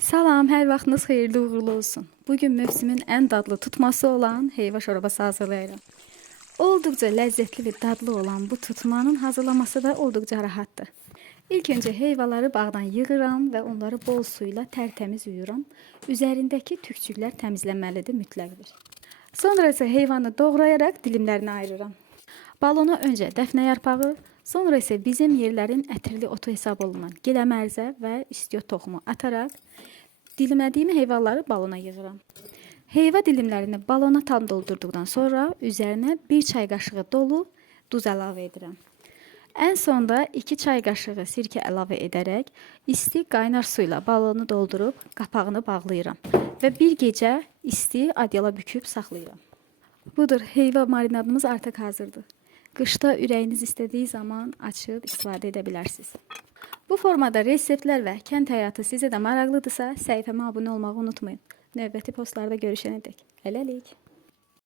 Salam, hər vaxtınız xeyirli uğurlu olsun. Bugün mövsümün ən dadlı tutması olan heyva şorbası hazırlayıram. Olduqca ləzzətli və dadlı olan bu tutmanın hazırlaması da olduqca rahatdır. İlk öncə heyvaları bağdan yığıram və onları bol suyla tərtəmiz yuyuram. Üzərindəki tükçüklər təmizlənməlidir mütləqdir. Sonra isə heyvanı doğrayaraq dilimlərinə ayırıram. Balona öncə dəfnə yarpağı, sonra isə bizim yerlərin ətirli otu hesab olunan giləmərzə və istiot toxumu ataraq dilimlədiyim heyvanları balona yığıram. Heyva dilimlərini balona tam doldurduqdan sonra üzərinə 1 çay qaşığı dolu duz əlavə edirəm. Ən sonda 2 çay qaşığı sirkə əlavə edərək isti qaynar su ilə balonu doldurub qapağını bağlayıram və bir gecə isti adyala büküb saxlayıram. Budur, heyva marinadımız artıq hazırdır. Qışda ürəyiniz istədiyi zaman açıb istifadə edə bilərsiniz. Bu formada reseptlər və kənd həyatı sizə də maraqlıdırsa, səhifəmə abunə olmağı unutmayın. Növbəti postlarda görüşənədək. Hələlik.